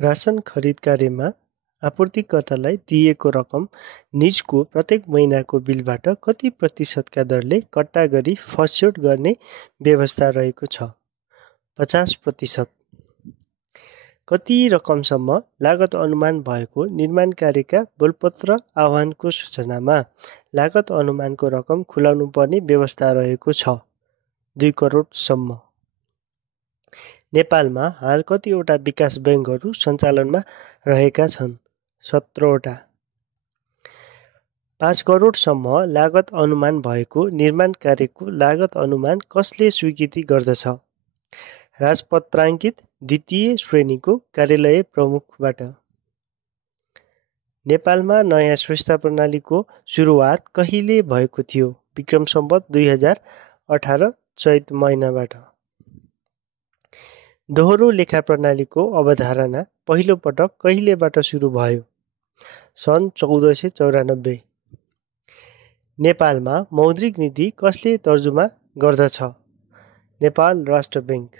Ration खरिद कार्यमा आपूर्तिकर्तालाई दिएको रकम निजको प्रत्येक महिनाको बिलबाट कति प्रतिशतका दरले कट्टा गरी फसछुट गर्ने व्यवस्था रहेको छ? 50%। कति रकमसम्म लागत अनुमान भएको निर्माण कार्यका बोलपत्र आह्वानको सूचनामा लागत अनुमानको रकम खुलाउनु पर्ने व्यवस्था रहेको छ? 2 करोडसम्म। नेपालमा हाल कतिवटा विकास बैङ्कहरू सञ्चालनमा रहेका छन्? 17 वटा। 5 करोडसम्म लागत अनुमान भएको निर्माण कार्यको लागत अनुमान कसले स्वीकृति गर्दछ? राजपत्राङ्कित द्वितीय श्रेणीको कार्यालय प्रमुखबाट। नेपालमा नयाँ स्वास्थ्य प्रणालीको सुरुवात कहिले भएको थियो? विक्रम सम्वत 2018 चैत महिनाबाट। दोहोरो लेखा प्रणालीको अवधारणा पहिलो पटक कहिलेबाट सुरु भयो? सन् 1494। नेपालमा मौद्रिक नीति कसले तर्जुमा गर्दछ? नेपाल राष्ट्र बैङ्क।